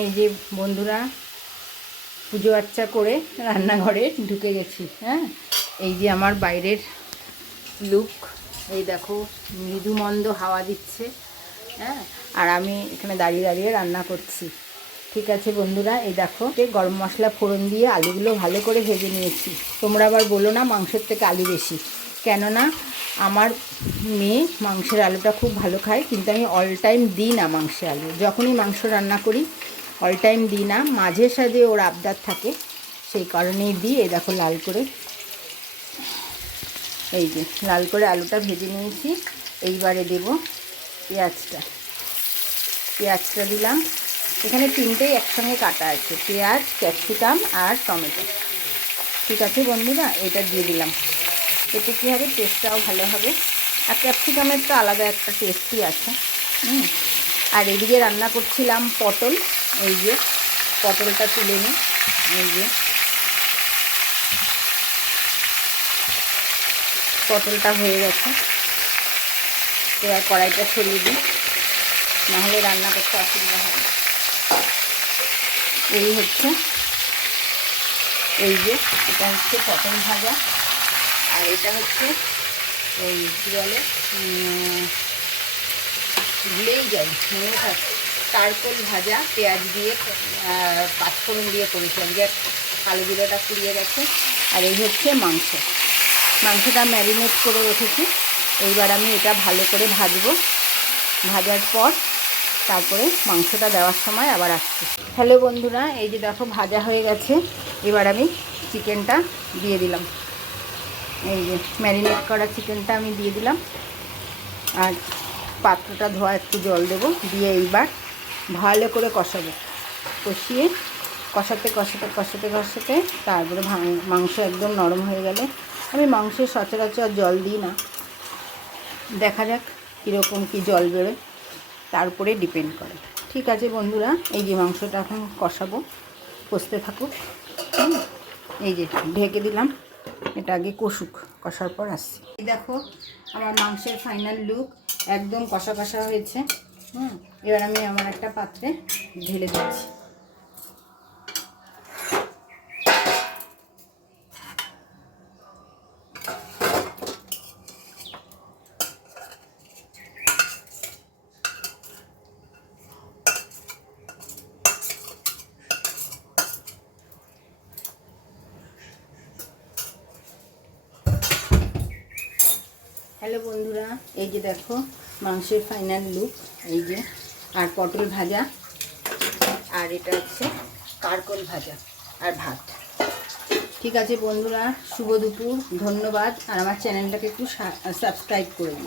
এই যে বন্ধুরা, পুজো আর্চা করে রান্নাঘরে ঢুকে গেছি। হ্যাঁ, এই যে আমার বাইরের লুক, এই দেখো মৃদু মন্দ হাওয়া দিচ্ছে। হ্যাঁ, আর আমি এখানে দাঁড়িয়ে দাঁড়িয়ে রান্না করছি। ঠিক আছে বন্ধুরা, এই দেখো গরম মশলা ফোড়ন দিয়ে আলুগুলো ভালো করে ভেজে নিয়েছি। তোমরা আবার বলো না মাংসের থেকে আলু বেশি, কেননা আমার মেয়ে মাংসের আলুটা খুব ভালো খায়, কিন্তু আমি অল টাইম দিই না মাংসের আলু। যখনই মাংস রান্না করি অল টাইম দিই না, মাঝে সাঝে ওর আবদার থাকে, সেই কারণেই দিই। এই দেখো লাল করে, এই যে লাল করে আলুটা ভেজে নিয়েছি। এইবারে দেব পেঁয়াজটা দিলাম। এখানে তিনটেই একসঙ্গে কাটা আছে, পেঁয়াজ, ক্যাপসিকাম আর টমেটো। ঠিক আছে বন্ধুরা, এটা দিয়ে দিলাম। এতে কী হবে, টেস্টটাও ভালো হবে। আর ক্যাপসিকামের তো আলাদা একটা টেস্টই আছে। আর এদিকে রান্না করছিলাম পটল। এই যে পটলটা তুলে নিই। এই যে পটলটা হয়ে গেছে, এবার কড়াইটা ছড়িয়ে দিই, নাহলে রান্না করতে অসুবিধা হবে। এই হচ্ছে, এই যে এটা হচ্ছে পটল ভাজা, আর এটা হচ্ছে ওই কী বলে, ভুলেই যাই, মনে থাকে, কারকোল ভাজা পেঁয়াজ দিয়ে পাঁচফোড়ন দিয়ে করেছি। আজকে কালো জিরাটা পুড়িয়ে গেছে। আর এই হচ্ছে মাংসটা ম্যারিনেট করে রেখেছি। এইবার আমি এটা ভালো করে ভাজবো। ভাজার পর তারপরে মাংসটা দেওয়ার সময় আবার আসছি। হ্যালো বন্ধুরা, এই যে দেখো ভাজা হয়ে গেছে। এবার আমি চিকেনটা দিয়ে দিলাম। এই যে ম্যারিনেট করা চিকেনটা আমি দিয়ে দিলাম, আর পাত্রটা ধোয়া একটু জল দেবো, দিয়ে এইবার ভালো করে কষাবো। কষিয়ে কষাতে তারপরে মাংস একদম নরম হয়ে গেলে, আমি মাংসে সচরাচর জল দিই না, দেখা যাক কীরকম কী জল বেরোয়, তারপরে ডিপেন্ড করে। ঠিক আছে বন্ধুরা, এই যে মাংসটা এখন কষাবো, কষতে থাকুক। এই যে ঢেকে দিলাম, এটা আগে কষার পর আসছি। এই দেখো আমার মাংসের ফাইনাল লুক, একদম কষা হয়েছে। এবার আমি আমার একটা পাত্রে ঢেলে দিচ্ছি। হ্যালো বন্ধুরা, এই যে দেখো মাংসের ফাইনাল লুক, এই যে, আর পটল ভাজা, আর এটা হচ্ছে কারকোল ভাজা আর ভাত। ঠিক আছে বন্ধুরা, শুভ দুপুর, ধন্যবাদ। আর আমার চ্যানেলটাকে একটু সাবস্ক্রাইব করে দিন।